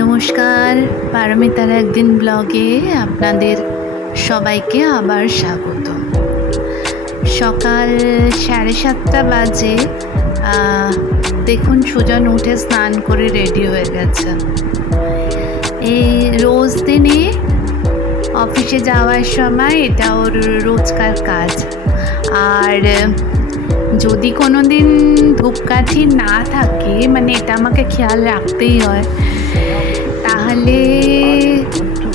নমস্কার, পারমিতার একদিন ব্লগে আপনাদের সবাইকে আবার স্বাগত। সকাল সাড়ে সাতটা বাজে দেখুন সুজন উঠে স্নান করে রেডি হয়ে গেছে। এই রোজ দিনে অফিসে যাওয়ার সময় এটা ওর রোজকার কাজ। আর যদি কোনো দিন ধূপকাঠি না থাকে মানে এটা আমাকে খেয়াল রাখতেই হয়, তাহলে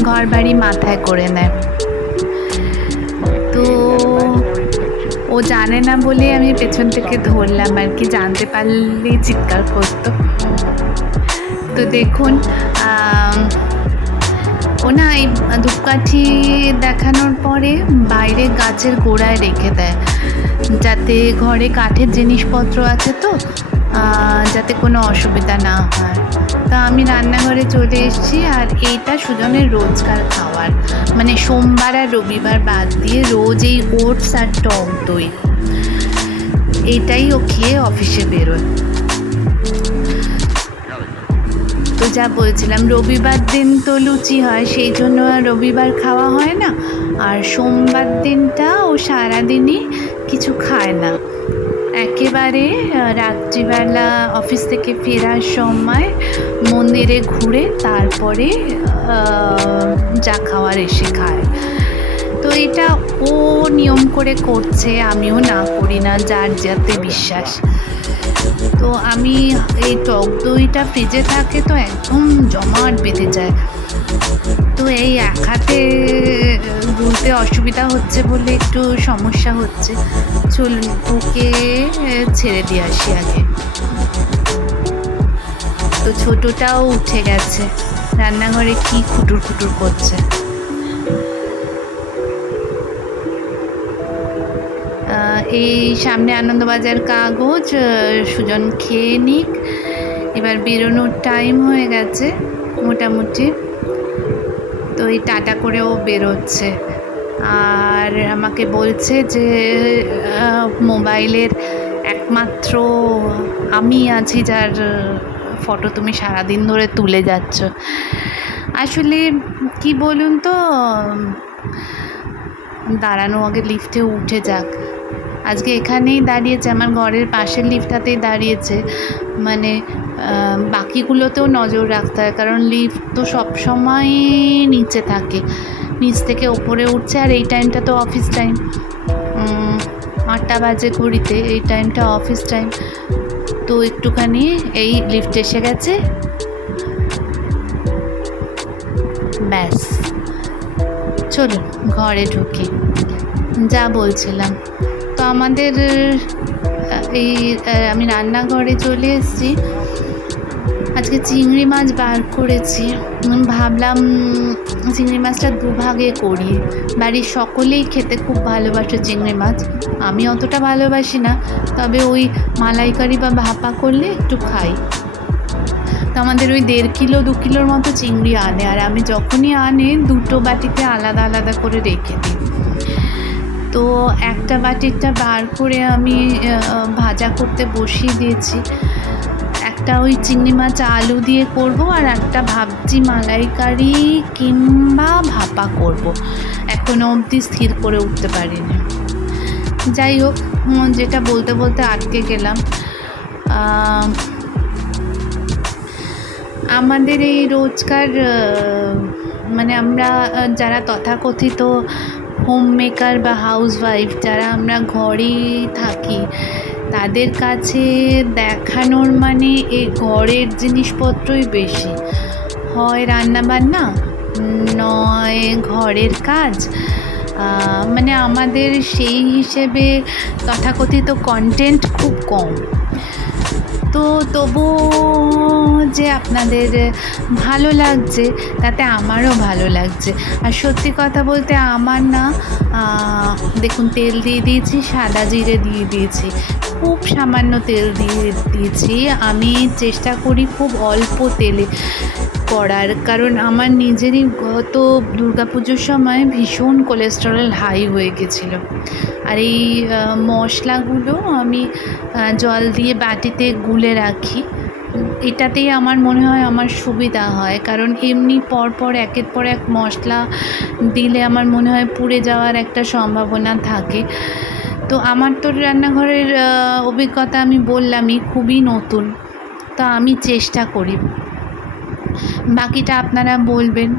ঘর বাড়ি মাথায় করে নেয়। তো ও জানে না বলে আমি পেছন থেকে ধরলাম আর কি, জানতে পারলেই চিৎকার করতো। তো দেখুন ও না এই ধূপকাঠি দেখানোর পরে বাইরে গাছের গোড়ায় রেখে দেয়। যাতে ঘরে কাঠের জিনিসপত্র আছে তো যাতে কোনো অসুবিধা না হয়। তা আমি রান্নাঘরে চলে এসেছি আর এইটা সুজনের রোজকার খাওয়ার মানে সোমবার আর রবিবার বাদ দিয়ে রোজ এই ওটস আর টক দই। এইটাই ও খেয়ে অফিসে বেরোয়। তো যা বলছিলাম, রবিবার দিন তো লুচি হয়, সেই জন্য আর রবিবার খাওয়া হয় না। আর সোমবার দিনটা ও সারাদিনই কিছু খায় না। একেবারে রাত্রিবেলা অফিস থেকে ফেরার সময় মন্দিরে ঘুরে তারপরে যা খাওয়ার এসে খায়। তো এটা ও নিয়ম করে করছে আমিও না করি না যার যাতে বিশ্বাস। তো আমি এই টক দইটা ফ্রিজে থাকে তো একদম জমাট বেঁধে যায়। তো এই এক হাতে গুলতে অসুবিধা হচ্ছে বলে একটু সমস্যা হচ্ছে। চলুন ওকে ছেড়ে দিয়ে আসি আগে। তো ছোটটাও উঠে গেছে। রান্নাঘরে কি খুটুর খুটুর করছে। এই সামনে আনন্দবাজার কাগজ সুজন খেয়ে নিক। এবার বেরোনোর টাইম হয়ে গেছে, মোটামুটি। তো এই টাটা করেও বেরোচ্ছে। আর আমাকে বলছে যে মোবাইলের একমাত্র আমি আছি যার ফটো তুমি সারাদিন ধরে তুলে যাচ্ছ। আসলে কি বলুন তো দাঁড়ানো আগে লিফটে উঠে যাক। আজকে এখানেই দাঁড়িয়েছে, আমার ঘরের পাশের লিফটটাতেই দাঁড়িয়েছে। মানে বাকিগুলোতেও নজর রাখতে হয়, কারণ লিফট তো সবসময় নিচে থাকে। নিচ থেকে ওপরে উঠছে, আর এই টাইমটা তো অফিস টাইম। আটটা বাজে ঘড়িতে এই টাইমটা অফিস টাইম। তো একটুখানি এই লিফট এসে গেছে। ব্যাস। চলুন, ঘরে ঢুকি। যা বলছিলাম। আমাদের এই আমি রান্নাঘরে চলে এসেছি। আজকে চিংড়ি মাছ বার করেছি। ভাবলাম চিংড়ি মাছটা দুভাগে করি। বাড়ির সকলেই খেতে খুব ভালোবাসে চিংড়ি মাছ। আমি অতটা ভালোবাসি না, তবে ওই মালাইকারি বা ভাপা করলে একটু খাই। তো আমাদের ওই দেড় কিলো, দু কিলোর মতো চিংড়ি আনে, আর আমি যখনই আনে, দুটো বাটিতে আলাদা আলাদা করে রেখে দিই। তো একটা বাটিরটা বার করে আমি ভাজা করতে বসিয়ে দিয়েছি। একটা ওই চিংড়ি মাছ আলু দিয়ে করব আর একটা ভাবছি মালাইকারি কিংবা ভাপা করব। এখনও অবধি স্থির করে উঠতে পারিনি। যাই হোক যেটা বলতে বলতে আটকে গেলাম। আমাদের এই রোজকার মানে আমরা যারা তথাকথিত হোম মেকার বা হাউস ওয়াইফ যারা আমরা ঘরেই থাকি, তাদের কাছে দেখানোর মানে এই ঘরের জিনিসপত্রই বেশি। হয় রান্না বান্না নয় ঘরের কাজ। মানে আমাদের সেই হিসেবে তথাকথিত কন্টেন্ট খুব কম। তো তবুও যে আপনাদের ভালো লাগছে, তাতে আমারও ভালো লাগছে। আর সত্যি কথা বলতে আমার না দেখুন তেল দিয়ে দিয়েছি, সাদা জিরে দিয়ে দিয়েছি, খুব সামান্য তেল দিয়ে দিয়েছি। আমি চেষ্টা করি খুব অল্প তেলে করার, কারণ আমার নিজেরই গত দুর্গাপুজোর সময় ভীষণ কোলেস্টেরল হাই হয়ে গেছিল। আর এই মশলাগুলো আমি জল দিয়ে বাটিতে গুলে রাখি। এটাতেই আমার মনে হয় আমার সুবিধা হয়। কারণ এমনি পরপর পর একের পর এক মশলা দিলে আমার মনে হয় পুড়ে যাওয়ার একটা সম্ভাবনা থাকে। তো আমার তো রান্নাঘরের অভিজ্ঞতা আমি বললামই, খুবই নতুন। তা আমি চেষ্টা করি। বাকিটা আপনারা বলবেন।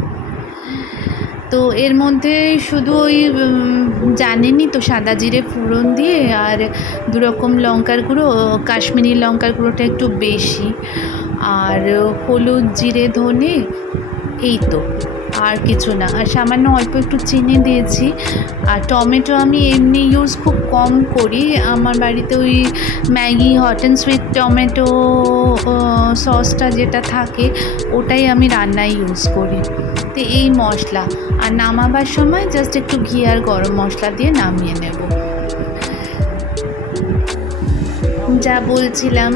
তো এর মধ্যে শুধু ওই উম, জানেনই তো সাদা জিরে ফোড়ন দিয়ে আর দু রকম লঙ্কার গুঁড়ো কাশ্মীরি লঙ্কার গুঁড়োটা একটু বেশি। আর হলুদ জিরে ধনে এই তো আর কিছু না। আর সামান্য অল্প একটু চিনি দিয়েছি। আর টমেটো আমি এমনি ইউজ খুব কম করি। আমার বাড়িতে ওই Maggi hot and sweet tomato সসটা যেটা থাকে ওটাই আমি রান্নায় ইউজ করি। তো এই মশলা। আর নামাবার সময় জাস্ট একটু ঘি আর গরম মশলা দিয়ে নামিয়ে নেব। যা বলছিলাম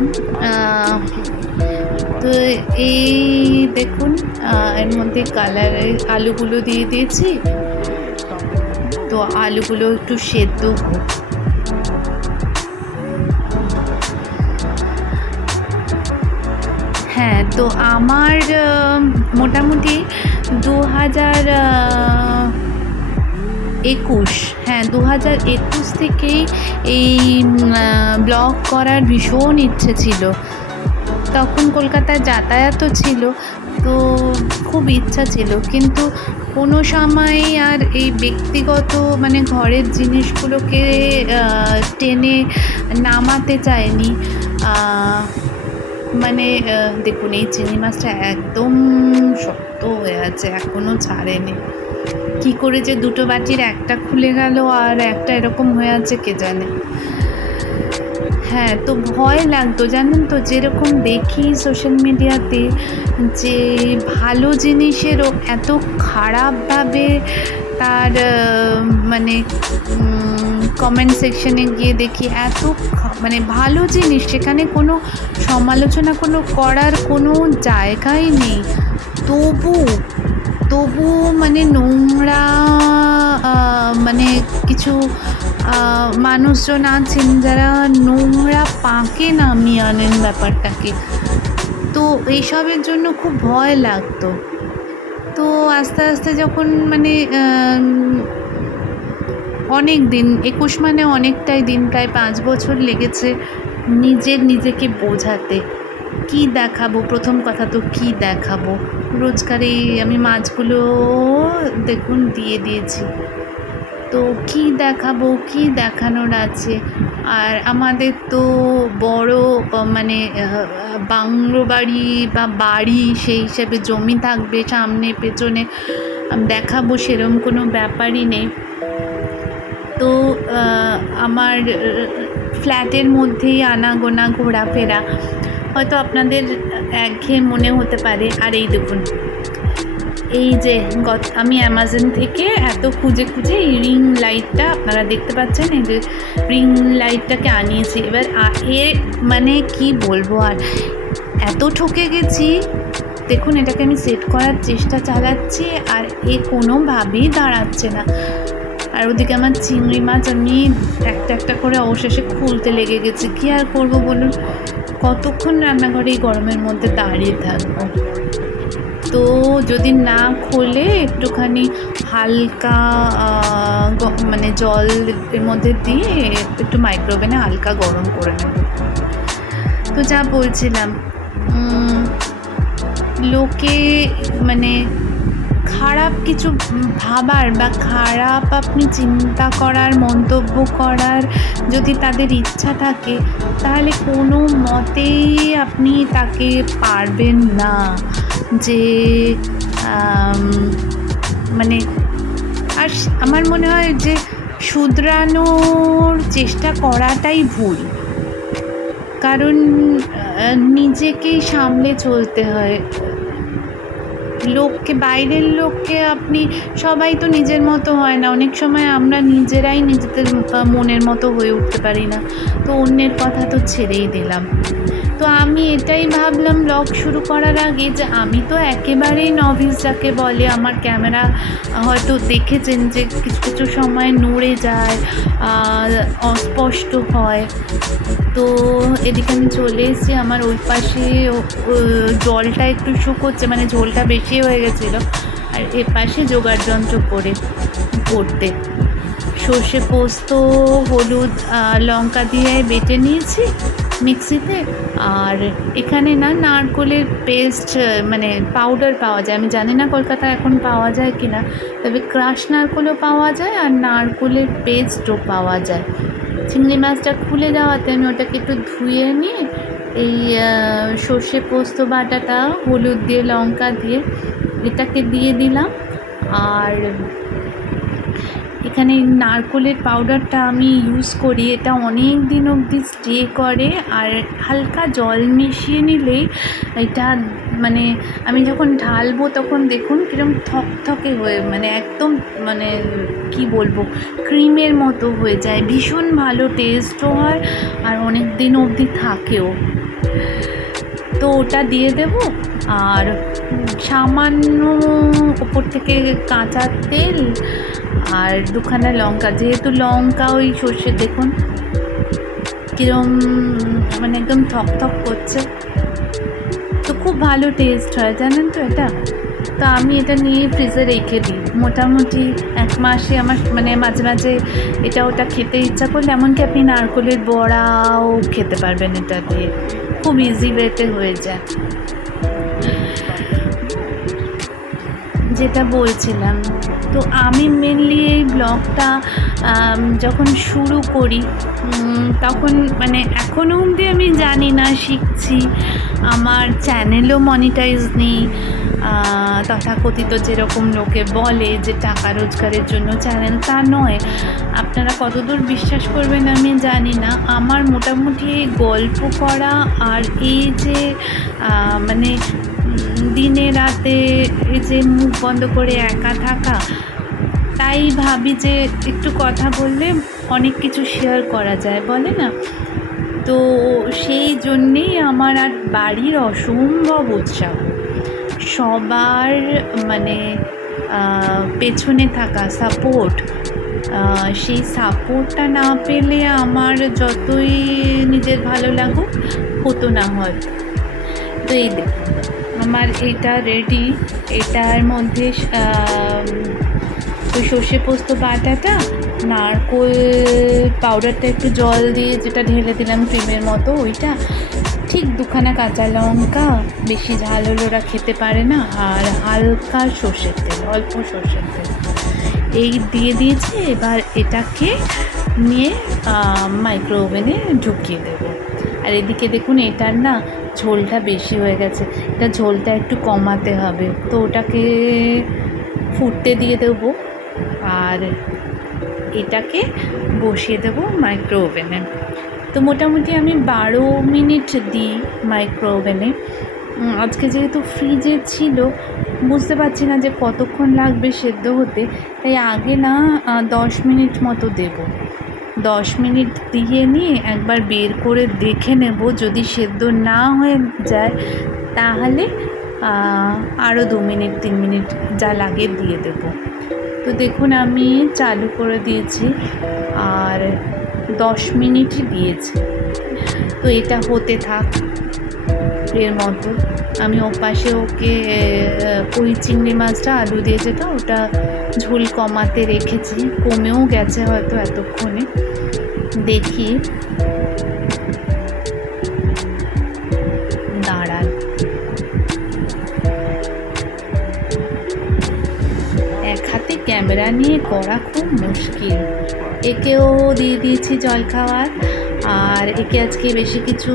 তো এই দেখুন এর মধ্যে কালার আলুগুলো দিয়ে দিয়েছি। তো আলুগুলো একটু সেদ্ধ হ্যাঁ তো আমার মোটামুটি দু হাজার একুশ। হ্যাঁ দু হাজার একুশ থেকেই এই ব্লগ করার ভীষণ ইচ্ছে ছিল। তখন কলকাতায় যাতায়াতও ছিল, তো খুব ইচ্ছা ছিল। কিন্তু কোনো সময় আর এই ব্যক্তিগত মানে ঘরের জিনিসগুলোকে টেনে নামাতে চায়নি মানে দেখুন, এই চিংড়ি মাছটা একদম শক্ত হয়ে আছে এখনও ছাড়েনি। কি করে যে দুটো বাটির একটা খুলে গেল আর একটা এরকম হয়ে আছে, কে জানে? হ্যাঁ তো ভয় লাগতো, জানেন তো, যেরকম দেখি সোশ্যাল মিডিয়াতে যে ভালো জিনিসেরও এত খারাপভাবে তার মানে কমেন্ট সেকশনে গিয়ে দেখি এত মানে ভালো জিনিস। সেখানে কোনো সমালোচনা কোনো করার কোনো জায়গাই নেই। তবু তবু মানে নোংরা মানে কিছু মানুষজন আছেন যারা নোংরা পাকে নামিয়ে আনেন ব্যাপারটাকে। তো এইসবের জন্য খুব ভয় লাগতো। তো আস্তে আস্তে যখন মানে অনেক দিন, একুশ মানে অনেকটাই দিন, প্রায় পাঁচ বছর লেগেছে নিজের নিজেকে বোঝাতে। কি দেখাবো? প্রথম কথা তো কি দেখাবো? রোজগারে আমি মাছগুলো দেখুন দিয়ে দিয়েছি। তো কি দেখাবো? কি দেখানোর আছে? আর আমাদের তো বড় মানে বাংলো বাড়ি বা বাড়ি সেই হিসাবে জমি থাকবে, সামনে, পেছনে, দেখাবো সেরম কোনো ব্যাপারই নেই। তো আমার ফ্ল্যাটের মধ্যেই আনাগোনা ঘোরাফেরা। হয়তো আপনাদের একঘেয়ে মনে হতে পারে, আর এই দেখুন। এই যে গত, আমি অ্যামাজন থেকে এত খুঁজে খুঁজে এই রিং লাইটটা, আপনারা দেখতে পাচ্ছেন, এই যে রিং লাইটটাকে আনিয়েছি। এবার এ মানে কি বলব আর? এত ঠকে গেছি, দেখুন এটাকে আমি সেট করার চেষ্টা চালাচ্ছি, আর এ কোনোভাবেই দাঁড়াচ্ছে না। আর ওদিকে আমার চিংড়ি মাছ আমি একটা একটা করে অবশেষে খুলতে লেগে গেছে। কি আর করব বলুন? কতক্ষণ রান্নাঘরে এই গরমের মধ্যে দাঁড়িয়ে থাকব? তো যদি না খোলে একটুখানি হালকা মানে জল এর মধ্যে দিয়ে একটু মাইক্রোওভেনে হালকা গরম করে নেব। তো যা বলছিলাম লোকে মানে খারাপ কিছু ভাবার বা খারাপ আপনি চিন্তা করার, মন্তব্য করার যদি তাদের ইচ্ছা থাকে, তাহলে কোনো মতেই আপনি তাকে পারবেন না যে মানে আর আমার মনে হয় যে শুধরানোর চেষ্টা করাটাই ভুল। কারণ নিজেকেই সামলে চলতে হয়। লোককে, বাইরের লোককে আপনি সবাই তো নিজের মতো হয় না। অনেক সময় আমরা নিজেরাই নিজেদের মনের মতো হয়ে উঠতে পারি না। তো অন্যের কথা তো ছেড়েই দিলাম। তো আমি এটাই ভাবলাম ব্লগ শুরু করার আগে যে আমি তো একেবারেই নভিস যাকে বলে, আমার ক্যামেরা হয়তো দেখেছেন যে কিছু কিছু সময় নড়ে যায় অস্পষ্ট হয়। তো এদিকে আমি চলে এসেছি, আমার ওই পাশে জলটা একটু শুকোচ্ছে মানে ঝোলটা বেশি হয়ে গেছিল। আর এ পাশে জোগাড় যন্ত্র করে করতে। সর্ষে পোস্ত, হলুদ লঙ্কা দিয়ে বেটে নিয়েছি মিক্সিতে। আর এখানে না নারকোলের পেস্ট মানে পাউডার পাওয়া যায়। আমি জানি না কলকাতায় এখন পাওয়া যায় কি না তবে ক্রাশ নারকোলও পাওয়া যায় আর নারকোলের পেস্টও পাওয়া যায়। চিংড়ি মাছটা খুলে যাওয়াতে আমি ওটাকে একটু ধুয়ে নিয়ে এই সর্ষে পোস্ত বাটাটা, হলুদ দিয়ে, লঙ্কা দিয়ে এটাকে দিয়ে দিলাম। আর এখানে নারকোলের পাউডারটা আমি ইউজ করি। এটা অনেক দিন অবধি স্টে করে আর হালকা জল মিশিয়ে নিলেই এটা মানে আমি যখন ঢালবো তখন দেখুন কিরম থকথকে হয়ে মানে একদম মানে কি বলব, ক্রিমের মতো হয়ে যায়। ভীষণ ভালো টেস্টও হয় আর অনেক দিন অবধি থাকেও। তো ওটা দিয়ে দেব আর সামান্য ওপর থেকে কাঁচা তেল আর দুখানা লঙ্কা। যেহেতু লঙ্কা ওই সর্ষে, দেখুন কিরম মানে একদম থক থক করছে। তো খুব ভালো টেস্ট হয়, জানেন তো এটা? তো আমি এটা নিয়ে ফ্রিজে রেখে দিই। মোটামুটি এক মাসে আমার মানে মাঝে মাঝে এটা ওটা খেতে ইচ্ছা করলে, এমনকি আপনি নারকোলের বড়াও খেতে পারবেন এটা দিয়ে। খুব ইজি ওয়েতে হয়ে যায়। যেটা বলছিলাম, তো আমি মেনলি এই ব্লগটা যখন শুরু করি তখন মানে এখনও অবধি আমি জানি না, শিখছি। আমার চ্যানেলও মনিটাইজ নেই। তথাকথিত যেরকম লোকে বলে যে টাকা রোজগারের জন্য চ্যানেল তা নয়। আপনারা কতদূর বিশ্বাস করবেন আমি জানি না। আমার মোটামুটি গল্প করা আর এই যে মানে দিনে রাতে এই যে মুখ বন্ধ করে একা থাকা, তাই ভাবি যে একটু কথা বললে অনেক কিছু শেয়ার করা যায়, বলে না? তো সেই জন্যেই আমার আর বাড়ির অসম্ভব উৎসাহ। সবার মানে পেছনে থাকা সাপোর্ট সেই সাপোর্টটা না পেলে আমার যতই নিজের ভালো লাগুক, হতো না হয়তো তো এই আমার এটা রেডি এটার মধ্যে ওই সর্ষে পোস্ত বাটাটা, নারকোল পাউডারটা একটু জল দিয়ে যেটা ঢেলে দিলাম ক্রিমের মতো, ওইটা ঠিক দুখানা কাঁচা লঙ্কা, বেশি ঝাল হলে ওরা খেতে পারে না, আর হালকা সর্ষের তেল, অল্প সর্ষের তেল। এই দিয়ে দিয়েছি, এবার এটাকে নিয়ে মাইক্রো ওভেনে ঢুকিয়ে দেবো। আর এদিকে দেখুন, এটার না ঝোলটা বেশি হয়ে গেছে। এটা ঝোলটা একটু কমাতে হবে। তো ওটাকে ফুটতে দিয়ে দেবো, আর এটাকে বসিয়ে দেবো মাইক্রো ওভেনে তো মোটামুটি আমি বারো মিনিট দিই মাইক্রো ওভেনে আজকে যেহেতু ফ্রিজে ছিল, বুঝতে পারছি না যে কতক্ষণ লাগবে সেদ্ধ হতে, তাই আগে না দশ মিনিট মতো দেবো। দশ মিনিট দিয়ে নিয়ে একবার বের করে দেখে নেব, যদি সেদ্ধ না হয়ে যায়, তাহলে আরও দু মিনিট, তিন মিনিট যা লাগে দিয়ে দেব। তো দেখুন, আমি চালু করে দিয়েছি, আর দশ মিনিটই দিয়েছে। তো এটা হতে থাক। এর মতো। আমি ওপাশে ওকে ওই চিংড়ি মাছটা আলু দিয়ে যেটা, ওটা ঝোল কমাতে রেখেছি। কমেও গেছে হয়তো এতক্ষণে। দেখি। দাঁড়ান। এক হাতে ক্যামেরা নিয়ে করা খুব মুশকিল। একেও দিয়ে দিয়েছি জল খাওয়ার। আর একে আজকে বেশি কিছু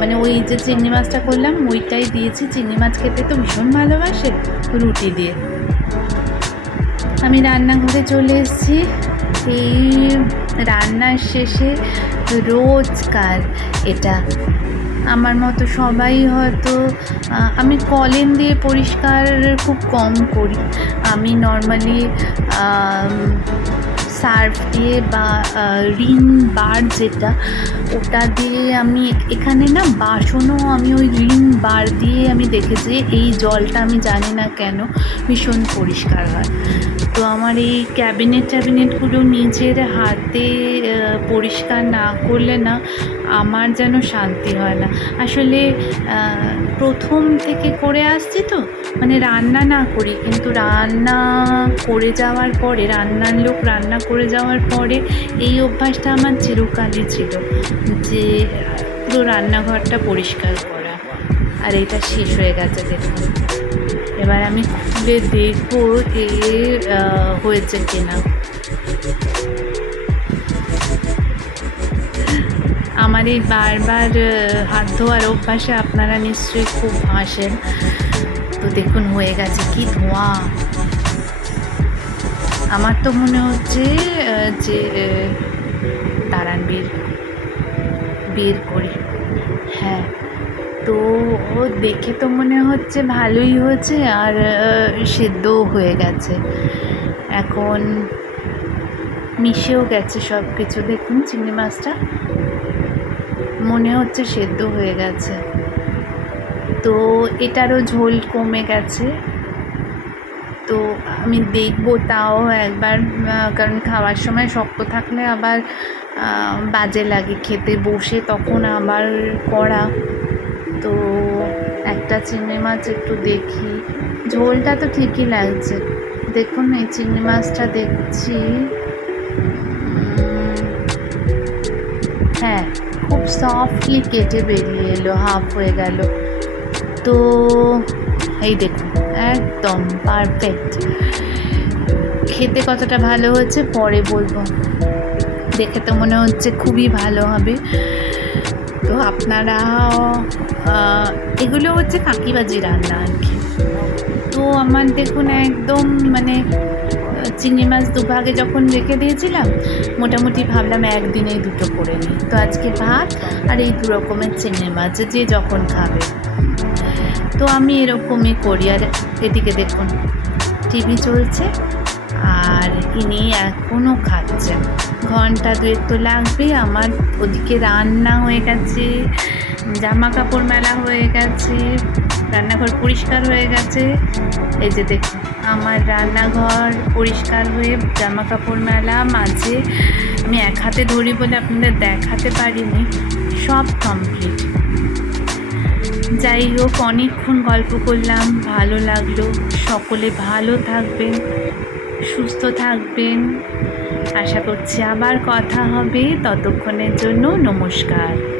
মানে ওই যে চিংড়ি মাছটা করলাম, ওইটাই দিয়েছি। চিংড়ি মাছ খেতে তো ভীষণ ভালোবাসে রুটি দিয়ে। আমি রান্নাঘরে চলে এসেছি। এই রান্নার শেষে রোজকার এটা। আমার মতো সবাই হয়তো আমি কলিন দিয়ে পরিষ্কার খুব কম করি। আমি নর্মালি সার্ফ দিয়ে বা রিন বার যেটা, ওটা দিয়ে আমি এখানে না বাসনও আমি ওই রিন বার দিয়ে আমি দেখেছি, এই জলটা আমি জানি না কেন ভীষণ পরিষ্কার হয়। তো আমার এই ক্যাবিনেট ট্যাবিনেটগুলো নিজের হাতে পরিষ্কার না করলে না আমার যেন শান্তি হয় না। আসলে প্রথম থেকে করে আসছি তো মানে রান্না না করি, কিন্তু রান্না করে যাওয়ার পরে, রান্নার লোক রান্না করে যাওয়ার পরে এই অভ্যাসটা আমার চিরকালই ছিল যে, পুরো রান্নাঘরটা পরিষ্কার করা। আর এটা শেষ হয়ে গেছে দেখুন। এবার আমি খুলে দেখব আহ, হয়েছে কিনা। আমার এই বারবার হাত ধোয়ার অভ্যাসে আপনারা নিশ্চয়ই খুব হাসেন। তো দেখুন হয়ে গেছে কি ধোঁয়া। আমার তো মনে হচ্ছে যে দাঁড়ান বের বের করি হ্যাঁ। তো ও দেখে তো মনে হচ্ছে ভালোই হয়েছে আর সেদ্ধও হয়ে গেছে। এখন মিশেও গেছে সব কিছু দেখুন চিংড়ি মাছটা। মনে হচ্ছে সেদ্ধ হয়ে গেছে। তো এটারও ঝোল কমে গেছে। তো আমি দেখব তাও একবার কারণ খাওয়ার সময় শক্ত থাকলে আবার বাজে লাগে। খেতে বসে তখন আবার করা। একটা চিংড়ি মাছ একটু দেখি। ঝোলটা তো ঠিকই লাগছে। দেখুন, এই চিংড়ি মাছটা দেখছি। হ্যাঁ খুব সফটলি কেটে বেরিয়ে এলো হাফ হয়ে গেল। তো, এই দেখুন, একদম পারফেক্ট খেতে কতটা ভালো হয়েছে পরে বলব। দেখে তো মনে হচ্ছে খুবই ভালো হবে। তো আপনারা এগুলো হচ্ছে কাকিবাজি রান্না আর কি। তো আমার দেখুন একদম মানে চিংড়ি মাছ দুভাগে যখন রেখে দিয়েছিলাম, মোটামুটি ভাবলাম একদিনেই দুটো করে নিই। তো আজকে ভাত আর এই দু রকমের চিংড়ি মাছ, যে যখন খাবে। তো আমি এরকমই করি। আর এদিকে দেখুন, টিভি চলছে। আর ইনি এখনও খাচ্ছেন। ঘণ্টা দুয়েক তো লাগবে আমার ওদিকে রান্না হয়ে গেছে জামা কাপড় মেলা হয়ে গেছে, রান্নাঘর পরিষ্কার হয়ে গেছে। এই যে দেখুন, আমার রান্নাঘর পরিষ্কার হয়ে জামা কাপড় মেলা মাঝে আমি এক হাতে ধরি বলে আপনাদের দেখাতে পারিনি, সব কমপ্লিট যাই হোক, অনেকক্ষণ গল্প করলাম, ভালো লাগল, সকলে ভালো থাকবেন। সুস্থ থাকবেন। আশা করছি আবার কথা হবে। ততক্ষণের জন্য নমস্কার।